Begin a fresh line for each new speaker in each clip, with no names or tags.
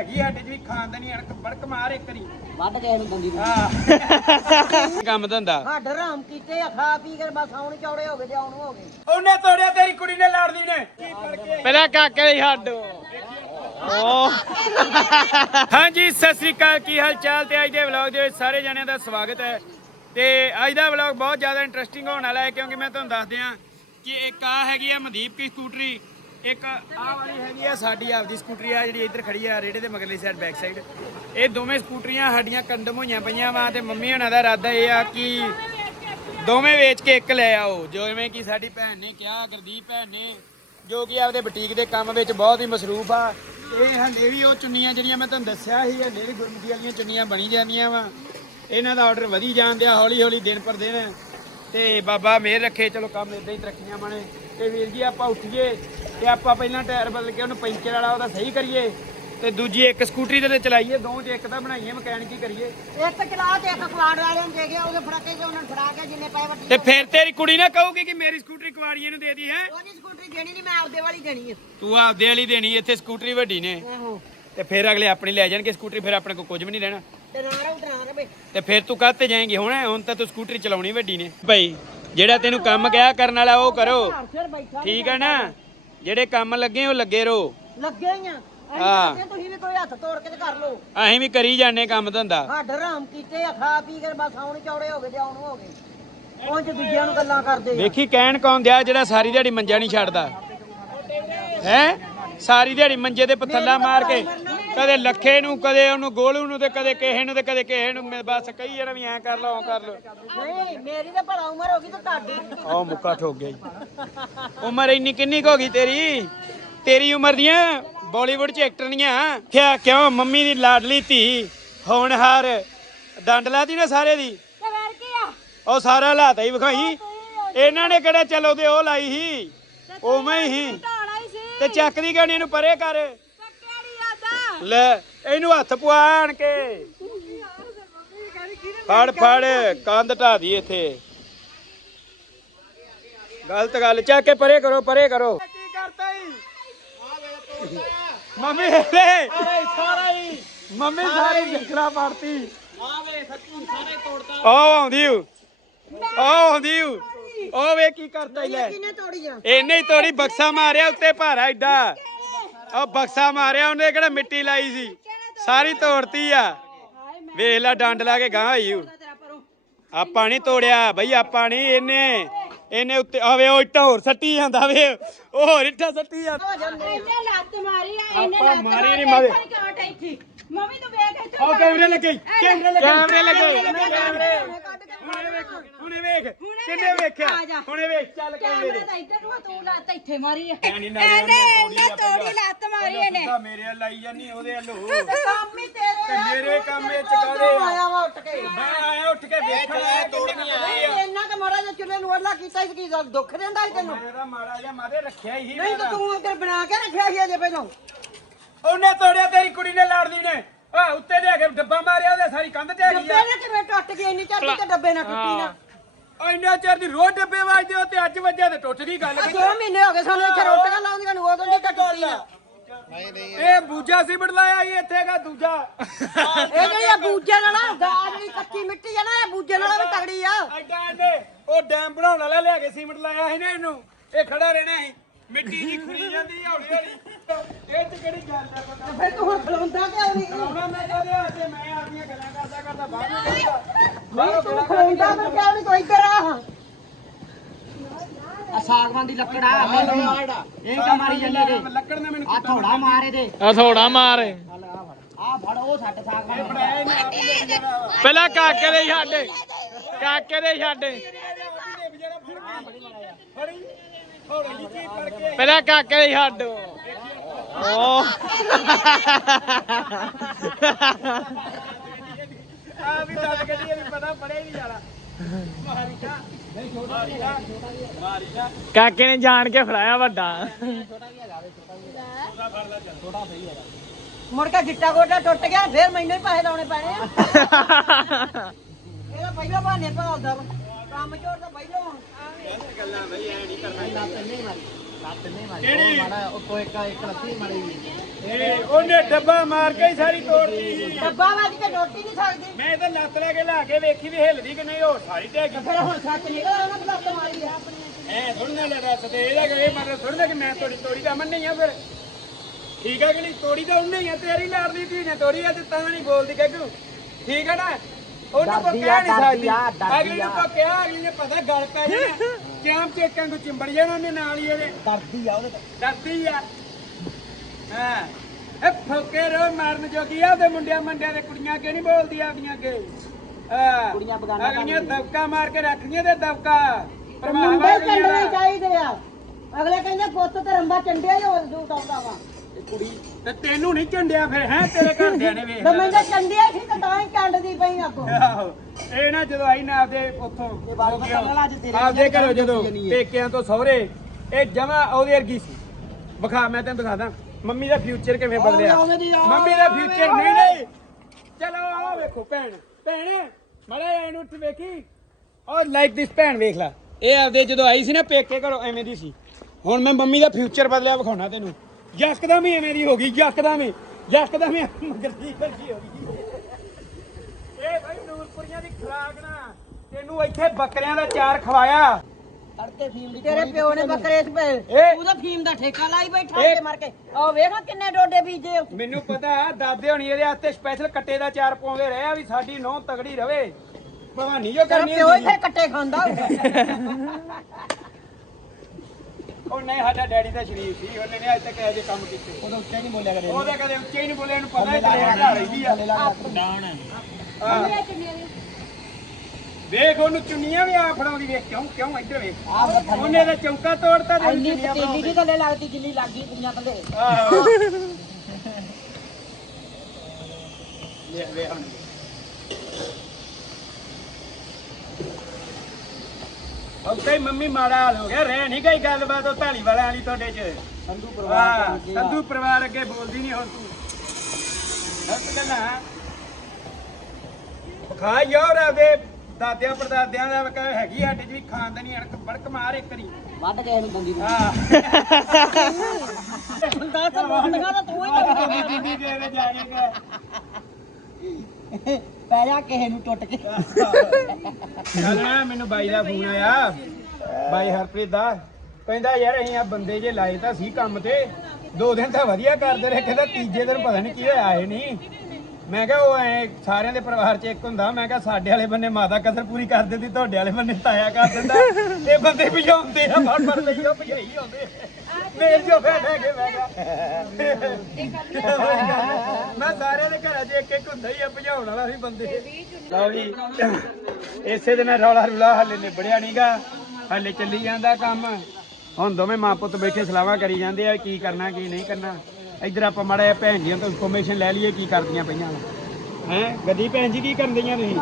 ਹੈਗੀ ਸਾਡੇ ਚ ਵੀ ਖਾਨਦਾਨੀ ਅਣਕ ਬੜਕ ਮਾਰ ਇੱਕ ਰੀ
ਵੱਢ ਕੇ ਇਹਨੂੰ ਦੰਦੀ
ਕੰਮ ਧੰਦਾ
ਹੱਡ ਹਰਾਮ ਕੀਤੇ ਆ ਖਾ ਪੀ ਕੇ ਬਸ ਆਉਣ ਚੌੜੇ ਹੋ ਗਏ ਤੇ ਆਉਣ ਹੋ ਗਏ
ਉਹਨੇ ਤੋੜਿਆ ਤੇਰੀ ਕੁੜੀ ਨੇ ਲਾੜਦੀ ਨੇ ਪਹਿਲਾਂ ਕਾਕੇ ਦੀ ਹੱਡ ਹਾਂਜੀ ਸਤਿ ਸ੍ਰੀ ਅਕਾਲ ਕੀ ਹਾਲ ਚਾਲ ਤੇ ਅੱਜ ਦੇ ਵਲੌਗ ਦੇ ਵਿੱਚ ਸਾਰੇ ਜਣਿਆਂ ਦਾ ਸਵਾਗਤ ਹੈ ਤੇ ਅੱਜ ਦਾ ਵਲੌਗ ਬਹੁਤ ਜ਼ਿਆਦਾ ਇੰਟਰਸਟਿੰਗ ਹੋਣ ਵਾਲਾ ਹੈ ਕਿਉਂਕਿ ਮੈਂ ਤੁਹਾਨੂੰ ਦੱਸ ਦਿਆਂ ਕਿ ਇੱਕ ਆ ਹੈਗੀ ਆ ਮਨਦੀਪ ਦੀ ਸਕੂਟਰੀ ਇੱਕ ਆਹ ਵਾਲੀ ਹੈਗੀ ਆ ਸਾਡੀ ਆਪਦੀ ਸਕੂਟਰੀ ਆ ਜਿਹੜੀ ਇੱਧਰ ਖੜੀ ਆ ਰੇੜੇ ਦੇ ਮਗਰਲੀ ਸਾਈਡ ਬੈਕ ਸਾਈਡ ਇਹ ਦੋਵੇਂ ਸਕੂਟਰੀਆਂ ਸਾਡੀਆਂ ਕੰਡਮ ਹੋਈਆਂ ਪਈਆਂ ਵਾ ਤੇ ਮੰਮੀ ਹੁਣਾਂ ਦਾ ਇਰਾਦਾ ਇਹ ਆ ਕਿ ਦੋਵੇਂ ਵੇਚ ਕੇ ਇੱਕ ਲੈ ਆਓ ਜਿਵੇਂ ਕਿ ਸਾਡੀ ਭੈਣ ਨੇ ਕਿਹਾ ਗੁਰਦੀਪ ਭੈਣ ਨੇ ਜੋ ਕਿ ਆਪਦੇ ਬੁਟੀਕ ਦੇ ਕੰਮ ਵਿੱਚ ਬਹੁਤ ਹੀ ਮਸਰੂਫ ਆ ਇਹ ਹਲੇ ਵੀ ਉਹ ਚੁੰਨੀਆਂ ਜਿਹੜੀਆਂ ਮੈਂ ਤੁਹਾਨੂੰ ਦੱਸਿਆ ਸੀ ਹਲੇ ਵੀ ਗੁਰਮੁਖੀ ਵਾਲੀਆਂ ਚੁੰਨੀਆਂ ਬਣੀ ਜਾਂਦੀਆਂ ਵਾ ਇਹਨਾਂ ਦਾ ਆਰਡਰ ਵਧੀ ਜਾਂਦਿਆ ਹੌਲੀ ਹੌਲੀ ਦਿਨ ਪਰ ਦਿਨ ਤੇ ਬਾਬਾ ਮਿਹਰ ਰੱਖੇ ਚਲੋ ਕੰਮ ਇਦਾਂ ਹੀ ਤਰੱਕੀਆਂ ਬਣੇ ਤੇ ਵੀਰ ਜੀ ਆਪਾਂ ਉੱਠੀਏ ਤੇ ਆਪਾਂ ਪਹਿਲਾਂ ਟਾਇਰ ਬਦਲ ਕੇ ਉਹਨੂੰ ਪੈਂਚਰ ਵਾਲਾ ਉਹਦਾ ਸਹੀ ਕਰੀਏ ਤੇ ਦੂਜੀ ਇੱਕ ਸਕੂਟਰੀ ਦੇ ਚਲਾਈਏ ਦੋ ਚ ਇੱਕ ਤਾਂ ਬਣਾਈਏ ਮਕੈਨਿਕੀ ਕਰੀਏ
ਇੱਕ ਚਲਾ ਤੇ ਇੱਕ ਕਵਾੜ ਵਾਲਿਆਂ ਨੂੰ ਦੇ ਗਿਆ ਉਹਦੇ ਫੜਾਕੇ ਤੇ ਉਹਨਾਂ ਨੂੰ ਫੜਾ ਕੇ ਜਿੰਨੇ ਪਏ ਵੱਟੀ
ਤੇ ਫਿਰ ਤੇਰੀ ਕੁੜੀ ਨਾ ਕਹੂਗੀ ਕਿ ਮੇਰੀ ਸਕੂਟਰੀ ਕੁਆੜੀਏ ਨੂੰ ਦੇ ਦੀ ਹੈ
ਉਹਦੀ ਸਕੂਟਰੀ ਦੇਣੀ ਨਹੀਂ ਮੈਂ ਆਪਦੇ ਵਾਲੀ ਦੇਣੀ ਹੈ
ਤੂੰ ਆਪਦੇ ਵਾਲੀ ਦੇਣੀ ਇੱਥੇ ਸਕੂਟਰੀ ਵੱਡੀ ਨੇ
ਆਹੋ
ਤੇ ਫਿਰ ਅਗਲੇ ਆਪਣੀ ਲੈ ਜਾਣਗੇ ਸਕੂਟਰੀ ਫਿਰ ਆਪਣੇ ਕੋਲ ਕੁਝ ਵੀ ਨਹੀਂ ਰਹਿਣਾ
ਤੇ ਨਾ ਰਵੇ
ਤੇ ਫਿਰ ਤੂੰ ਕਾਹਤੇ ਜਾਏਂਗੀ ਹੁਣ ਤਾਂ ਤੂੰ ਸਕੂਟਰੀ ਚਲਾਉਣੀ ਵੱਡੀ ਨੇ ਭਾਈ ਜਿਹੜਾ ਤੈਨੂੰ ਕੰਮ ਕਿਹਾ ਕਰਨ ਵਾਲਾ ਉਹ ਕਰੋ ਠੀਕ ਹੈ ਨਾ ਜਿਹੜੇ ਕੰਮ ਲੱਗੇ ਉਹ ਲੱਗੇ ਰਹੋ
ਲੱਗੇ ਹੀ ਆ
ਹਾਂ
ਤੁਸੀਂ ਵੀ ਕੋਈ ਹੱਥ ਤੋੜ ਕੇ ਤੇ ਕਰ ਲਓ
ਅਸੀਂ ਵੀ ਕਰੀ ਜਾਂਦੇ ਕੰਮ ਧੰਦਾ
ਹੱਡ ਹਰਾਮ ਕੀਤੇ ਆ ਖਾ ਪੀ ਕੇ ਬਸ ਆਉਣ ਚੌੜੇ ਹੋ ਗਏ ਤੇ ਆਉਣ ਹੋ ਗਏ ਉਹ ਚ ਦੂਜਿਆਂ ਨੂੰ ਗੱਲਾਂ ਕਰਦੇ
ਵੇਖੀ ਕਹਿਣ ਕੌਣ ਦਿਆ ਜਿਹੜਾ ਸਾਰੀ ਦਿਹਾੜੀ ਮੰਜਾ ਨਹੀਂ ਛੱਡਦਾ ਹੈ ਸਾਰੀ ਦਿਹਾੜੀ ਮੰਜੇ ਤੇ ਪਥੱਲਾ ਮਾਰ ਕੇ ਕਦੇ ਲੱਖੇ ਨੂੰ ਕਦੇ ਉਹਨੂੰ ਗੋਲੂ ਨੂੰ ਤੇ ਕਦੇ ਕਿਸੇ ਨੂੰ ਤੇ ਕਦੇ ਕਿਸੇ ਨੂੰ ਮੈਂ ਬਸ ਕਈ ਜਣਾ ਵੀ ਐ ਕਰ ਲਓ ਉਹ ਕਰ ਲਓ
ਨਹੀਂ ਮੇਰੀ ਤਾਂ ਭਲਾ ਉਮਰ ਹੋ ਗਈ ਤੇ ਤੁਹਾਡੀ
ਆਹ ਮੁੱਕਾ ਠੋਕ ਗਿਆ ਜੀ ਉਮਰ ਇੰਨੀ ਕਿੰਨੀ ਕੁ ਹੋ ਗਈ ਤੇਰੀ ਉਮਰ ਦੀਆਂ ਬਾਲੀਵੁੱਡ ਚ ਐਕਟਰ ਨਹੀਂ ਆ ਕਿਉਂ ਮੰਮੀ ਦੀ ਲਾਡਲੀ ਧੀ ਹੋਣਹਾਰ ਡੰਡ ਲਾਤੀ ਨਾ ਸਾਰੇ ਦੀ ਉਹ ਸਾਰਾ ਲਾਤਾ ਹੀ ਵਿਖਾਈ ਇਹਨਾਂ ਨੇ ਕਿਹੜਾ ਚਲੋ ਤੇ ਉਹ ਲਾਈ ਸੀ ਉਵੇਂ ਹੀ ਤੇ ਚੱਕਦੀ ਗਾਣੀ ਨੂੰ ਪਰੇ ਕਰ ਲੈ ਇਹਨੂੰ ਹੱਥ ਪਵਾਣ ਕੇ ਫੜ ਕੰਧ ਢਾ ਦੀ ਇੱਥੇ ਗਲਤ ਗੱਲ ਚੱਕ ਕੇ ਪਰੇ ਕਰੋ ਕੀ ਕਰਤਾ ਈ ਮੰਮੀ ਲੈ ਮੰਮੀ ਸਾਰੇ ਜਖਰਾ ਪਾੜਤੀ ਆਉਂਦੀ ਉਹ ਵੇ ਕੀ ਕਰਤਾ ਈ ਲੈ ਇਹਨੇ ਹੀ ਤੋੜੀ ਬਕਸਾ ਮਾਰਿਆ ਉੱਤੇ ਭਾਰਾ ਏਡਾ ਉਹ ਬਕਸਾ ਮਾਰਿਆ ਉਹਨੇ ਕਿਹੜਾ ਮਿੱਟੀ ਲਾਈ ਸੀ ਸਾਰੀ ਤੋੜਤੀ ਆ ਵੇਖ ਲੈ ਡੰਡ ਲਾ ਕੇ ਗਾਂ ਹੋਈ ਆਪਾਂ ਨਹੀਂ ਤੋੜਿਆ ਬਈ ਆਪਾਂ ਨਹੀਂ ਇਹਨੇ ਉੱਤੇ ਆਵੇ ਉਹ ਇੱਟਾਂ ਹੋਰ ਸੱਟੀ ਜਾਂਦਾ ਵੇ ਉਹ ਹੋਰ ਇੱਟਾਂ ਸੱਟੀ ਜਾਂਦਾ
ਲੱਤ ਮਾਰੀ ਆ
ਆਪਾਂ ਮਾਰੀ ਨਹੀਂ ਮਾਰੇ
ਮੰਮੀ ਤੂੰ ਵੇਖ ਇੱਥੇ
ਉਹ ਕੈਮਰੇ ਲੱਗੇ ਹੁਣੇ ਵੇਖ ਕਿੰਨੇ ਵੇਖਿਆ ਹੁਣੇ ਵੇਖ ਚੱਲ ਕੈਮਰੇ
ਤਾਂ ਇੱਧਰ ਨੂੰ ਤੂੰ ਲੱਤ ਇੱਥੇ ਮਾਰੀ ਆ
ਇਹਨੇ
ਤੋੜੀ ਲੱਤ ਮਾਰੀ ਇਹਨੇ
ਮੇਰੇ ਲਾਈ ਜਾਨੀ ਉਹਦੇ ਵੱਲੋਂ
ਕੰਮ ਹੀ ਤੇਰੇ
ਮੇਰੇ ਕੰਮ ਵਿੱਚ ਕਾਦੇ
ਆਇਆ ਵਾ ਉੱਠ ਕੇ
ਮੈਂ ਆਇਆ ਉੱਠ ਕੇ ਵੇਖਣ ਤੋੜਨੀ ਆਇਆ
ਇੰਨਾ ਕਿ ਮਾੜਾ ਜਿਹਾ ਚੁੱਲ੍ਹੇ ਨੂੰ ਅੱਲਾ ਕੀਤਾ ਸੀ ਕੀ ਦੁੱਖ ਦਿੰਦਾ ਸੀ ਤੈਨੂੰ
ਮੈਂ ਤਾਂ ਮਾੜਾ ਜਿਹਾ ਮਾਰੇ ਰੱਖਿਆ ਹੀ
ਨਹੀਂ ਤਾਂ ਤੂੰ ਇੱਧਰ ਬਣਾ ਕੇ ਰੱਖਿਆ ਸੀ ਅਜੇ ਪਹਿਲਾਂ
ਉਹਨੇ ਤੋੜਿਆ ਤੇਰੀ ਕੁੜੀ ਨੇ ਲਾੜਦੀ ਨੇ ਆ ਉੱਤੇ ਲਿਆ ਕੇ ਡੱਬਾ ਮਾਰਿਆ ਉਹਦੇ ਸਾਰੀ ਕੰਧ ਢਹਿ ਗਈ
ਡੱਬੇ ਨਾਲ ਕਿਵੇਂ ਟੁੱਟ ਗਈ ਇੰਨੀ ਝੱਟ ਤੇ ਡੱਬੇ ਨਾਲ ਟੁੱਟੀ ਨਾ
ਇੰਨਾ ਚਿਰ ਦੀ ਰੋਜ਼ ਡੱਬੇ ਵੱਜਦੇ ਹੋ ਤੇ ਅੱਜ ਵੱਜਿਆ ਤੇ ਟੁੱਟ ਗਈ ਗੱਲ
2 ਮਹੀਨੇ ਹੋ ਗਏ ਸਾਨੂੰ ਇੱਥੇ ਰੋਟੀਆਂ ਲਾਉਂਦੀਆਂ ਨੂੰ ਉਦੋਂ ਦੀ ਤਾਂ ਟੁੱਟੀ ਨਾ
ਇਹ ਬੂਜਾ ਸੀਮਟ ਲਾਇਆ ਹੀ ਇੱਥੇ ਦਾ ਦੂਜਾ
ਇਹ ਜਿਹੜੀ ਬੂਜੇ ਨਾਲ ਜਿਹੜੀ ਕੱਚੀ ਮਿੱਟੀ ਆ ਨਾ ਇਹ ਬੂਜੇ ਨਾਲ ਵੀ ਤਗੜੀ ਆ
ਐਡਾ ਇਹਨੇ ਉਹ ਡੈਮ ਬਣਾਉਣ ਵਾਲਾ ਲਿਆ ਕੇ ਸੀਮਟ ਲਾਇਆ ਸੀ ਨਾ ਇਹਨੂੰ ਇਹ ਖੜਾ ਰਹਿਣਾ ਸੀ ਮਿੱਟੀ ਜੀ ਖੁਰੀ ਜਾਂਦੀ ਹੌਲੀ ਇਹ ਚ ਕਿਹੜੀ ਗੱਲ ਦਾ ਪਤਾ
ਫਿਰ ਤੂੰ ਹੁਣ ਖਲੋਂਦਾ ਕਿਉਂ ਨਹੀਂ
ਆਉਣਾ ਮੈਂ ਕਹਦੇ ਆਸੇ ਮੈਂ ਆਪਣੀਆਂ ਗੱਲਾਂ ਕਰਦਾ ਬਾਹਰ
ਤੂੰ ਖਲੋਂਦਾ ਫਿਰ ਕਿਉਂ ਨਹੀਂ ਕੋਈ ਇੱਧਰ ਆ ਸਾਗਵਾਨ ਦੀ ਲੱਕੜ ਆ ਇਹ ਕਾ ਮਾਰੀ ਜਾਂਦੇ ਨੇ
ਲੱਕੜ ਨੇ ਮੈਨੂੰ
ਆ ਥੋੜਾ ਮਾਰੇ ਦੇ
ਆ ਥੋੜਾ ਮਾਰ
ਆ ਫੜ ਉਹ ਛੱਡ ਸਾਗਵਾਨ
ਪਹਿਲਾਂ ਕਾਕੇ ਦੇ ਛੱਡ ਪਹਿਲਾਂ ਕਾਕੇ ਦੇ ਛੱਡ ਉਹ
ਆ ਵੀ ਦੱਸ ਗੱਡੀ ਵੀ ਪਤਾ ਪੜਿਆ ਨਹੀਂ ਜਾਣਾ ਮਾਰੀਦਾ
ਕਾਕੇ ਨੇ ਜਾਣ ਕੇ ਫੜਾਇਆ ਵੱਡਾ
ਮੁੜ ਕੇ ਗਿੱਟਾ ਗੋਡਾ ਟੁੱਟ ਗਿਆ ਫਿਰ ਮੈਨੂੰ ਹੀ ਪੈਸੇ ਲਾਉਣੇ ਪੈਣੇ ਆ ਇਹਦਾ ਪਹਿਲਾਂ ਬਹਾਨੇ ਭਾਲਦਾ ਵਾ ਕੰਮ ਚੋਰ ਦਾ ਪਹਿਲਾਂ ਹੁਣ
ਗੱਲਾਂ ਬਈ ਐ ਨਹੀਂ ਕਰਨਾ
ਲੱਤ ਨਹੀਂ ਮਾਰੀ ਉਹ ਮਾੜਾ ਉੱਤੋਂ ਇੱਕ ਲੱਤੀ ਮਾਰੀ
ਇਹ ਉਹਨੇ ਡੱਬਾ ਮਾਰ ਕੇ ਹੀ ਸਾਰੀ ਤੋੜਤੀ ਸੀ।
ਡੱਬਾ ਵੱਜ ਕੇ ਰੋਟੀ ਨਹੀਂ ਸਕਦੀ
ਮੈਂ ਤਾਂ ਲੱਤ ਲੈ ਕੇ ਲਾ ਕੇ ਵੇਖੀ ਵੀ ਹਿੱਲਦੀ ਕਿ ਨਹੀਂ, ਉਹ ਸਾਰੀ ਟੈਗ
ਫਿਰ ਹੁਣ ਸੱਚ ਨਿਕਲ ਆਉਣਾ ਕਿ ਲੱਤ ਮਾਰੀ ਆ
ਐ ਥੋੜਾ ਨਾ ਰਸ ਤੇ ਇਹਦਾ ਕਹੇ ਮਤਲਬ ਥੋੜਾ ਕਿ ਮੈਂ ਤੋੜੀ ਦਾ ਮੰਨ ਨਹੀਂ ਆ ਫਿਰ ਠੀਕ ਆ ਕਿ ਨਹੀਂ, ਤੋੜੀ ਤਾਂ ਉਹਨੇ ਹੀ ਆ, ਤੇਰੀ ਲਾੜਦੀ ਧੀ ਨੇ ਤੋੜੀ ਆ ਤੇ ਤਾਂ ਨਹੀਂ ਬੋਲਦੀ ਕਿਉਂ ਠੀਕ ਆ ਨਾ, ਉਹਨੂੰ ਕੋ ਕਹਿ ਨਹੀਂ ਸਕਦੀ, ਅਗਲੀ ਨੂੰ ਕੋ ਕਿਹਾ ਅਗਲੀ ਨੇ ਪਤਾ ਗੱਲ ਪੈ ਜਾਣਾ ਕਿਆਮ ਚੇਕਾਂ ਨੂੰ ਚਿੰਬੜ ਜਾਣਾ ਉਹਨੇ ਨਾਲ ਹੀ ਇਹਦੇ
ਡਰਦੀ ਆ ਉਹਦੇ
ਡਰਦੀ ਆ ਹਾਂ ਇਹ ਫੋਕੇ ਰੋ ਮਾਰਨ ਜੋਗੀ ਆ ਉਹਦੇ ਮੁੰਡਿਆਂ ਦੇ ਕੁੜੀਆਂ ਕਿ ਨਹੀਂ ਬੋਲਦੀਆਂ ਆਪਣੀਆਂ ਅੱਗੇ ਹਾਂ
ਕੁੜੀਆਂ ਬਗਾਨਾ
ਅਗਲੀਆਂ ਦਬਕਾ ਮਾਰ ਕੇ ਰੱਖਦੀਆਂ ਤੇ ਦਬਕਾ
ਮੁੰਡੇ ਚੰਡਣੇ ਚਾਹੀਦੇ ਆ ਅਗਲੇ ਕਹਿੰਦੇ ਪੁੱਤ ਤੇ ਰੰਬਾ ਚੰਡਿਆ ਹੀ ਹੋਰ ਸੂਟ ਆਉਂਦਾ ਵਾ
ਕੁੜੀ ਤੇ ਤੈਨੂੰ ਨਹੀਂ ਝੰਡਿਆ ਫਿਰ ਹੈ ਤੇਰੇ ਘਰਦਿਆਂ ਨੇ ਵੇਖ
ਤੇ ਮੈਂ ਤਾਂ ਚੰਡਿਆ ਸੀ ਤੇ ਤਾਂ ਹੀ ਚੰਡਦੀ ਪਈ ਅੱਗੋਂ
ਆਹੋ ਇਹ ਨਾ ਜਦੋਂ ਆਈ ਨਾ ਆਪਦੇ ਉੱਥੋਂ ਆਪਦੇ ਘਰੋਂ ਜਦੋਂ ਪੇਕਿਆਂ ਤੋਂ ਸਹੁਰੇ ਇਹ ਜਮਾ ਉਹਦੇ ਵਰਗੀ ਸੀ ਵਿਖਾ ਮੈਂ ਤੈਨੂੰ ਦਿਖਾਦਾ ਮੰਮੀ ਦਾ ਫਿਊਚਰ ਕਿਵੇਂ ਬਦਲਿਆ ਮੰਮੀ ਦਾ ਫਿਊਚਰ ਨਹੀਂ ਚਲੋ ਆਹ ਵੇਖੋ ਭੈਣ ਮਾੜਾ ਇਹਨੂੰ ਉੱਠ ਵੇਖੀ ਔਰ ਲਾਈਕ ਦਿਸ ਭੈਣ ਵੇਖ ਲੈ ਇਹ ਆਪਦੇ ਜਦੋਂ ਆਈ ਸੀ ਨਾ ਪੇਕੇ ਘਰੋਂ ਐਵੇਂ ਦੀ ਸੀ ਹੁਣ ਮੈਂ ਮੰਮੀ ਦਾ ਫਿਊਚਰ ਬਦਲਿਆ ਵਿਖਾਉਣਾ ਤੈਨੂੰ ਯਕਦਮ ਹੀ ਐਵੇਂ ਦੀ ਹੋ ਗਈ ਯਕਦਮ ਹੀ ਮਗਰਦੀ ਵਰਗੀ ਹੋ ਗਈ ਇਹ ਭਾਈ ਨੂਰਪੁਰੀਆਂ ਦੀ ਖੁਰਾਕ ਨਾ ਤੈਨੂੰ ਇੱਥੇ ਬੱਕਰਿਆਂ ਦਾ ਚਾਰ ਖਵਾਇਆ
ਤੜਕੇ ਫੀਮ ਦੀ ਤੇਰੇ ਪਿਓ ਨੇ ਬੱਕਰੇ ਇਸ ਪੇ
ਇਹ-
ਉਹਦਾ ਫੀਮ ਦਾ ਠੇਕਾ ਲਾਈ ਬੈਠਾ
ਇਹ-
ਤੇ ਮਰ ਕੇ ਉਹ ਵੇਖਾ ਕਿੰਨੇ ਡੋਡੇ ਬੀਜੇ
ਮੈਨੂੰ ਪਤਾ ਦਾਦੇ ਹੋਣੀ ਇਹਦੇ ਹੱਥੇ ਸਪੈਸ਼ਲ ਕੱਟੇ ਦਾ ਚਾਰ ਪਾਉਂਦੇ ਰਹੇ ਆ ਵੀ ਸਾਡੀ ਨੌ ਤਗੜੀ ਰਵੇ ਭਵਾਨੀ ਜੋ
ਤੇਰਾ
ਕਰਨੀ
ਪਿਓ
ਹੁੰਦੀ
ਇੱਥੇ ਕੱਟੇ ਖਾਂਦਾ
ਉਹ ਨਹੀਂ ਸਾਡਾ ਡੈਡੀ ਦਾ ਸ਼ਰੀਫ ਸੀ ਉਹਨੇ ਨਹੀਂ ਅੱਜ ਤੱਕ ਇਹੋ ਜਿਹੇ ਕੰਮ ਕੀਤੇ
ਉਹਦਾ ਉੱਚਾ ਨਹੀਂ ਬੋਲਿਆ ਕਰੇ
ਉਹਦਾ ਕਦੇ ਉੱਚੇ ਹੀ ਨਹੀਂ ਬੋਲੇ ਇਹਨੂੰ ਪਤਾ ਹੀ ਤੇਰੇ ਘਰ ਰਹਿੰਦੀ ਆ ਵੇਖ ਉਹਨੂੰ ਚੁੰਨੀਆਂ ਵੀ ਆ ਫੜਾਉਂਦੀ ਵੇਖ ਕਿਉਂ ਇੱਧਰ ਵੇਖ ਉਹਨੇ ਤਾਂ ਚੌਂਕਾ ਤੋੜਤਾ ਤੇ
ਇੰਨੀ
ਚੁੰਨੀਆਂ
ਪਤੀਲੀ ਦੀ ਥੱਲੇ ਲੱਗਦੀ ਜਿੰਨੀ ਲੱਗੀ ਦੁਨੀਆ ਥੱਲੇ
ਆਹੋ ਵੇ ਹੁਣ ਉੱਤੇ ਮੰਮੀ ਮਾੜਾ ਹਾਲ ਹੋ ਗਿਆ ਰਹਿ ਨਹੀਂ ਗਈ ਗੱਲਬਾਤ ਉਹ ਢਾਲੀ ਵਾਲਿਆਂ ਵਾਲੀ ਤੁਹਾਡੇ ਚ ਸੰਧੂ ਪਰਿਵਾਰ ਅੱਗੇ ਬੋਲਦੀ ਨਹੀਂ ਹੁਣ ਤੂੰ ਗਲਤ ਗੱਲਾਂ ਖਾ ਯਾਰ ਆਵੇ ਦਾਦਿਆਂ ਪੜਦਾਦਿਆਂ ਦਾ ਕਹਿ ਹੈਗੀ ਸਾਡੇ ਚ ਵੀ ਖਾਨਦਾਨੀ ਅਣਖ ਬੜਕ ਮਾਰ ਇੱਕ ਰੀ
ਵੱਢ ਕੇ ਇਹਨੂੰ ਦੰਦੀ ਨੂੰ
ਹਾਂ
ਦੱਸ ਰੋਟੀਆਂ ਤਾਂ ਤੂੰ ਹੀ
ਬੀਬੀ ਦੇ ਦੇ ਜਾਣੇਗਾ
ਪੈ ਜਾ ਕਿਸੇ ਨੂੰ ਟੁੱਟ ਕੇ
ਚੱਲ ਨਾ ਮੈਨੂੰ ਬਾਈ ਦਾ ਫੋਨ ਆਇਆ ਬਾਈ ਹਰਪ੍ਰੀਤ ਦਾ ਕਹਿੰਦਾ ਯਾਰ ਅਸੀਂ ਆ ਬੰਦੇ ਜੇ ਲਾਏ ਤਾਂ ਸੀ ਕੰਮ ਤੇ 2 ਦਿਨ ਤਾਂ ਵਧੀਆ ਕਰਦੇ ਰਹੇ ਕਹਿੰਦਾ ਤੀਜੇ ਦਿਨ ਪਤਾ ਨਹੀਂ ਕੀ ਹੋਇਆ ਆਏ ਨਹੀਂ ਮੈਂ ਕਿਹਾ ਉਹ ਐ ਸਾਰਿਆਂ ਦੇ ਪਰਿਵਾਰ 'ਚ ਇੱਕ ਹੁੰਦਾ ਮੈਂ ਕਿਹਾ ਸਾਡੇ ਵਾਲੇ ਬੰਨੇ ਮਾਤਾ ਕਸਰ ਪੂਰੀ ਕਰ ਦਿੰਦੀ ਤੁਹਾਡੇ ਵਾਲੇ ਬੰਨੇ ਤਾਇਆ ਕਰ ਦਿੰਦਾ ਇਹ ਬੰਦੇ ਭਜਾਉਂਦੇ ਆ ਫੜ ਲਈਓ ਭਜਾਈ ਆਉਂਦੇ ਮੇਲ ਜੋ ਫੈਟਾ ਕੇ ਮੈਂ ਕਿਹਾ ਮੈਂ ਸਾਰਿਆਂ ਦੇ ਘਰਾਂ 'ਚ ਇੱਕ ਹੁੰਦਾ ਹੀ ਆ ਭਜਾਉਣ ਵਾਲਾ ਵੀ ਬੰਦੇ ਲਓ ਜੀ ਇਸੇ ਦੇ ਨਾਲ ਰੌਲਾ ਰੁਲਾ ਹੱਲੇ ਨਿਬੜਿਆ ਨਹੀਂਗਾ ਹੱਲੇ ਚੱਲੀ ਜਾਂਦਾ ਕੰਮ ਹੁਣ ਦੋਵੇਂ ਮਾਂ ਪੁੱਤ ਬੈਠੇ ਸਲਾਹਾਂ ਕਰੀ ਜਾਂਦੇ ਆ ਕੀ ਕਰਨਾ ਕੀ ਨਹੀਂ ਕਰਨਾ ਇੱਧਰ ਆਪਾਂ ਮਾੜਾ ਜਿਹਾ ਭੈਣ ਜੀਆਂ ਤੋਂ ਇਨਫੋਰਮੇਸ਼ਨ ਲੈ ਲਈਏ ਕੀ ਕਰਦੀਆਂ ਪਈਆਂ ਹੈ ਗੱਡੀ ਭੈਣ ਜੀ ਕੀ ਕਰਦੀਆਂ ਤੁਸੀਂ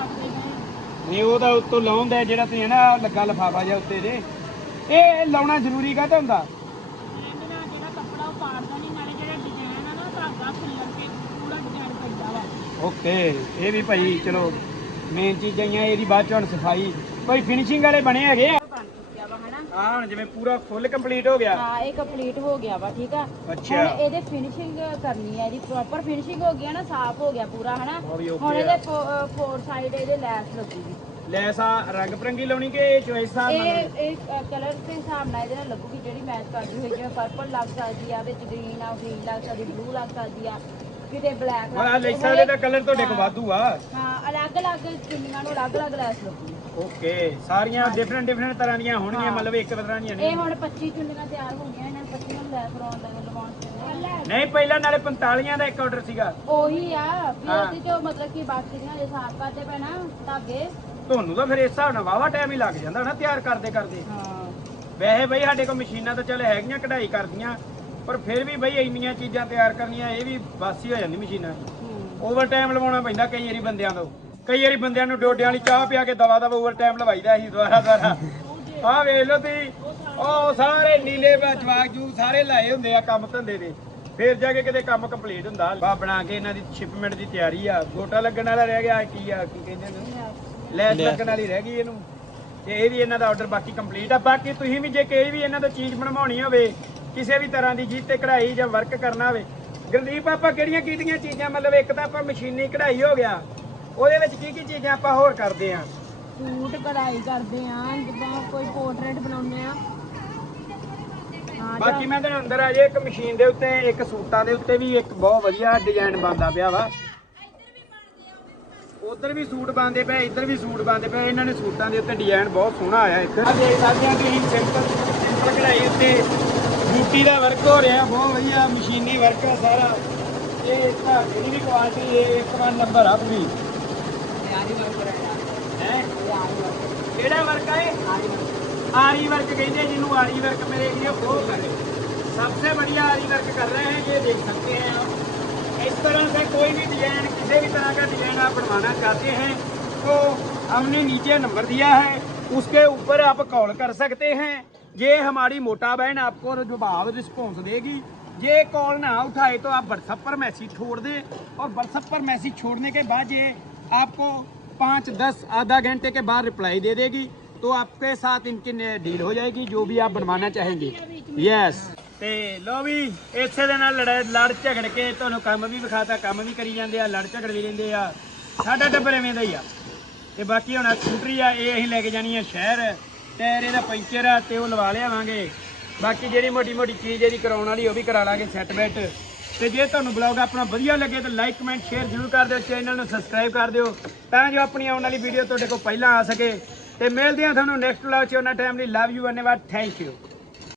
ਨਹੀਂ ਉਹਦਾ ਉੱਤੋਂ ਲਾਉਂਦਾ ਜਿਹੜਾ ਤੁਸੀਂ ਨਾ ਲੱਗਾ ਲਫਾਫਾ ਜਿਹਾ ਉੱਤੇ ਦੇ ਇਹ ਲਾਉਣਾ ਜ਼ਰੂਰੀ ਕਾਹਦਾ ਹੁੰਦਾ
ਜਿਹੜਾ ਕੱਪੜਾ ਉਹ ਪਾੜਦਾ ਨਹੀਂ ਨਾਲੇ ਜਿਹੜਾ ਡਿਜ਼ਾਈਨ ਆ ਨਾ ਧਾਗਾ ਖੁੱਲਣ ਕੇ ਪੂਰਾ ਡਿਜ਼ਾਈਨ ਪੈਂਦਾ ਵਾ
ਓਕੇ ਇਹ ਵੀ ਭਾਈ ਚਲੋ ਮੇਨ ਚੀਜ਼ਾਂ ਹੀ ਆ ਇਹਦੀ ਬਾਅਦ ਚ ਹੁਣ ਸਫਾਈ ਕੋਈ ਫਿਨਿਸ਼ਿੰਗ ਵਾਲੇ ਬਣੇ ਹੈਗੇ ਆ
ਬਣ ਚੁੱਕਿਆ ਵਾ ਹਨਾ
ਹਾਂ ਹੁਣ ਜਿਵੇਂ ਪੂਰਾ ਫੁੱਲ ਕੰਪਲੀਟ ਹੋ ਗਿਆ
ਹਾਂ ਇਹ ਕੰਪਲੀਟ ਹੋ ਗਿਆ ਵਾ ਠੀਕ ਆ
ਅੱਛਾ।
ਹੁਣ ਇਹਦੇ ਫਿਨਿਸ਼ਿੰਗ ਕਰਨੀ ਹੈ ਇਹਦੀ ਪ੍ਰੋਪਰ ਫਿਨਿਸ਼ਿੰਗ ਹੋ ਗਈ ਨਾ ਸਾਫ਼ ਹੋ ਗਿਆ ਪੂਰਾ ਹਨਾ
ਉਹ ਵੀ okay
ਹੁਣ
ਆ।
ਇਹਦੇ ਫੋਰ ਸਾਈਡ ਇਹਦੇ ਲੈਸ ਲੱਗੂਗੀ
ਲੈਸਾ ਰੰਗ ਬਰੰਗੀ ਲਾਉਣੀ ਕਿ ਚੋਇਸ ਆ
ਇਹ ਕਲਰ ਦੇ ਹਿਸਾਬ ਨਾਲ ਇਹਦੇ ਨਾਲ ਲੱਗੂਗੀ ਜਿਹੜੀ ਮੈਚ ਕਰਦੀ ਹੋਈ ਜਿਵੇਂ ਪਰਪਲ ਲੱਗ ਸਕਦੀ ਆ ਵਿੱਚ ਗ੍ਰੀਨ ਆ ਗ੍ਰੀਨ ਲੱਗ ਸਕਦੀ ਬਲੂ ਲੱਗ ਸਕਦੀ ਆ ਕਿਤੇ ਬਲੈਕ
ਹਾਂ ਲੈਸਾਂ ਦੇ ਤਾਂ ਕਲਰ ਤੁਹਾਡੇ ਕੋਲ ਵਾਧੂ ਆ
ਹਾਂ ਅਲੱਗ-ਅਲੱਗ ਚੁੰਨੀਆਂ ਨੂੰ ਅਲੱਗ-ਅਲੱਗ ਲੈਸ ਲੱਗੂਗੀ
ਓਕੇ ਸਾਰੀਆਂ ਡਿਫਰੈਂਟ ਤਰ੍ਹਾਂ ਦੀਆਂ ਹੋਣਗੀਆਂ ਮਤਲਬ ਇੱਕ ਤਰ੍ਹਾਂ ਦੀਆਂ
ਇਹ
ਨਹੀਂ
ਹੁਣ 25 ਚੁੰਨੀਆਂ ਤਿਆਰ ਹੋ ਗਈਆਂ ਇਹਨਾਂ ਨੂੰ 25 ਨੂੰ ਲੈਸ ਲਗਾਉਣ ਦੇ
ਨਹੀਂ ਪਹਿਲਾਂ ਨਾਲੇ 45 ਦਾ ਇੱਕ ਆਰਡਰ ਸੀਗਾ
ਉਹੀ ਆ ਵੀ
ਹਾਂ।
ਉਹਦੇ ਚੋਂ ਮਤਲਬ ਕਿ ਬਾਕੀ ਦੀਆਂ ਜੇ ਸਾਫ਼ ਕਰਦੇ ਪੈਣਾ ਧਾਗੇ
ਤੁਹਾਨੂੰ ਤਾਂ ਫਿਰ ਇਸ ਹਿਸਾਬ ਨਾਲ ਵਾਵਾ ਟਾਈਮ ਹੀ ਲੱਗ ਜਾਂਦਾ ਨਾ ਤਿਆਰ ਕਰਦੇ ਕਰਦੇ
ਹਾਂ
ਵੈਸੇ ਬਈ ਸਾਡੇ ਕੋਲ ਮਸ਼ੀਨਾਂ ਤਾਂ ਚੱਲ ਹੈਗੀਆਂ ਕਢਾਈ ਕਰਦੀਆਂ ਪਰ ਫਿਰ ਵੀ ਬਈ ਇੰਨੀਆਂ ਚੀਜ਼ਾਂ ਤਿਆਰ ਕਰਨੀਆਂ ਇਹ ਵੀ ਬਾਸੀ ਹੋ ਜਾਂਦੀ ਮਸ਼ੀਨਾਂ ਓਵਰ ਟਾਈਮ ਲਵਾਉਣਾ ਪੈਂਦਾ ਕਈ ਵਾਰੀ ਬੰਦਿਆਂ ਤੋਂ ਕਈ ਵਾਰੀ ਬੰਦਿਆਂ ਨੂੰ ਡੋਡਿਆਂ ਵਾਲੀ ਚਾਹ ਪਿਆ ਕੇ ਦਵਾ ਓਵਰ ਟਾਈਮ ਲਵਾਈਦਾ ਸੀ ਦੁਆਰਾ ਆਹ ਵੇਖ ਲਓ ਤੁਸੀਂ ਉਹ ਸਾਰੇ ਨੀਲੇ ਜਵਾਕ ਜੂ ਸਾਰੇ ਲਾਏ ਹੁੰਦੇ ਆ ਕੰਮ ਧੰਦੇ ਦੇ ਫਿਰ ਜਾ ਕੇ ਕਿਤੇ ਕੰਮ ਕੰਪਲੀਟ ਹੁੰਦਾ ਬਾ ਬਣਾ ਕੇ ਇਹਨਾਂ ਦੀ ਸ਼ਿਪਮੈਂਟ ਦੀ ਤਿਆਰੀ ਆ ਗੋਟਾ ਲੱਗਣ ਵਾਲਾ ਰਹਿ ਗਿਆ ਕੀ ਕਹਿੰਦੇ ਨੇ ਲੈਸ ਲੱਗਣ ਵਾਲੀ ਰਹਿ ਗਈ ਇਹਨੂੰ ਤੇ ਇਹ ਵੀ ਇਹਨਾਂ ਦਾ ਆਰਡਰ ਬਾਕੀ ਕੰਪਲੀਟ ਆ ਬਾਕੀ ਤੁਸੀਂ ਵੀ ਜੇ ਕੋਈ ਵੀ ਇਹਨਾਂ ਤੋਂ ਚੀਜ਼ ਬਣਵਾਉਣੀ ਹੋਵੇ ਕਿਸੇ ਵੀ ਤਰ੍ਹਾਂ ਦੀ ਜਿੱਤੇ ਕਢਾਈ ਜਾਂ ਵਰਕ ਕਰਨਾ ਹੋਵੇ ਗੁਰਦੀਪ ਆਪਾਂ ਕਿਹੜੀਆਂ ਕੀਤੀਆਂ ਚੀਜ਼ਾਂ ਮਤਲਬ ਇੱਕ ਤਾਂ ਆਪਾਂ ਮਸ਼ੀਨੀ ਕਢਾਈ ਹੋ ਗਿਆ, ਉਹਦੇ ਵਿੱਚ ਕੀ ਕੀ ਚੀਜ਼ਾਂ ਆਪਾਂ ਹੋਰ ਕਰਦੇ ਆ?
ਸੂਟ ਕਢਾਈ ਕਰਦੇ ਆ, ਜਿੱਦਾਂ ਕੋਈ ਪੋਰਟਰੇਟ ਬਣਾਉਂਦੇ ਆ। ਹਾਂ
ਬਾਕੀ ਮੈਂ ਤੁਹਾਨੂੰ ਅੰਦਰ ਆ ਜੇ ਇੱਕ ਮਸ਼ੀਨ ਦੇ ਉੱਤੇ ਇੱਕ ਸੂਟਾਂ ਦੇ ਉੱਤੇ ਵੀ ਇੱਕ ਬਹੁਤ ਵਧੀਆ ਡਿਜ਼ਾਈਨ ਬਣਦਾ ਪਿਆ ਵਾ। ਉਧਰ ਵੀ ਸੂਟ ਬਣਦੇ ਪਏ, ਇੱਧਰ ਵੀ ਸੂਟ ਬਣਦੇ ਪਏ। ਇਹਨਾਂ ਨੇ ਸੂਟਾਂ ਦੇ ਉੱਤੇ ਡਿਜ਼ਾਈਨ ਬਹੁਤ ਸੋਹਣਾ ਆਇਆ। ਇੱਧਰ ਦੇਖ ਸਕਦੇ ਆ ਤੁਸੀਂ ਸਿੰਪਲ ਕਢਾਈ ਉੱਤੇ ਬੂਟੀ ਦਾ ਵਰਕ ਹੋ ਰਿਹਾ, ਬਹੁਤ ਵਧੀਆ ਮਸ਼ੀਨੀ ਵਰਕ ਆ ਸਾਰਾ। ਇਹ ਧਾਗੇ ਦੀ ਵੀ ਕੁਆਲਿਟੀ ਇੱਕ ਨੰਬਰ ਆ ਪੂਰੀ। ਹੈ ਕਿਹੜਾ ਵਰਕ ਆ ਇਹ? आरी वर्क कहते हैं जिन्होंने आरी वर्क मेरे लिए वो करे सबसे बढ़िया आरी वर्क कर रहे हैं। ये देख सकते हैं आप। इस तरह से कोई भी डिजाइन किसी भी तरह का डिजाइन आप बनवाना चाहते हैं तो हमने नीचे नंबर दिया है, उसके ऊपर आप कॉल कर सकते हैं। ये हमारी मोटा बहन आपको जवाब रिस्पॉन्स देगी। ये कॉल ना उठाए तो आप व्हाट्सएप पर मैसेज छोड़ दें, और व्हाट्सएप पर मैसेज छोड़ने के बाद ये आपको 5-10 आधा घंटे के बाद रिप्लाई दे देगी। तो आपके साथ इनकी डील हो जाएगी जो भी आप बनवाना चाहेंगे। यस ਤੇ ਲੋ ਵੀ ਇਸੇ ਦੇ ਨਾਲ ਲੜ ਝਗੜ ਕੇ ਤੁਹਾਨੂੰ ਕੰਮ ਵੀ ਵਿਖਾਤਾ, ਕੰਮ ਵੀ ਕਰੀ ਜਾਂਦੇ ਆ, ਲੜ ਝਗੜ ਵੀ ਰਹਿੰਦੇ ਆ। ਸਾਡਾ ਟੱਬਰ ਐਵੇਂ ਦਾ ਹੀ ਆ। ਤੇ ਬਾਕੀ ਹੁਣ ਸਕੂਟਰੀ ਆ ਇਹ ਅਸੀਂ ਲੈ ਕੇ ਜਾਣੀ ਆ ਸ਼ਹਿਰ, ਟਾਇਰ ਇਹਦਾ ਪੈਂਚਰ ਆ ਤੇ ਉਹ ਲਵਾ ਲਿਆਵਾਂਗੇ। ਬਾਕੀ ਜਿਹੜੀ ਮੋਟੀ ਮੋਟੀ ਚੀਜ਼ ਇਹਦੀ ਕਰਾਉਣ ਵਾਲੀ ਉਹ ਵੀ ਕਰਾ ਲਾਂਗੇ ਸੈੱਟ ਬੈਟ। ਤੇ ਜੇ ਤੁਹਾਨੂੰ ਬਲੌਗ ਆਪਣਾ ਵਧੀਆ ਲੱਗੇ ਤਾਂ ਲਾਈਕ ਕਮੈਂਟ ਸ਼ੇਅਰ ਜ਼ਰੂਰ ਕਰ ਦਿਓ, ਚੈਨਲ ਨੂੰ ਸਬਸਕ੍ਰਾਈਬ ਕਰ ਦਿਓ ਤਾਂ ਜੋ ਆਪਣੀ ਆਉਣ ਵਾਲੀ ਵੀਡੀਓ ਤੁਹਾਡੇ ਕੋਲ ਪਹਿਲਾਂ ਆ ਸਕੇ। ਤੇ ਮਿਲਦੇ ਆ ਤੁਹਾਨੂੰ ਨੈਕਸਟ ਵਲੌਗ 'ਚ। ਉਹਨਾਂ ਟਾਈਮ ਲਈ ਲਵ ਯੂ, ਧੰਨਵਾਦ, ਥੈਂਕ ਯੂ।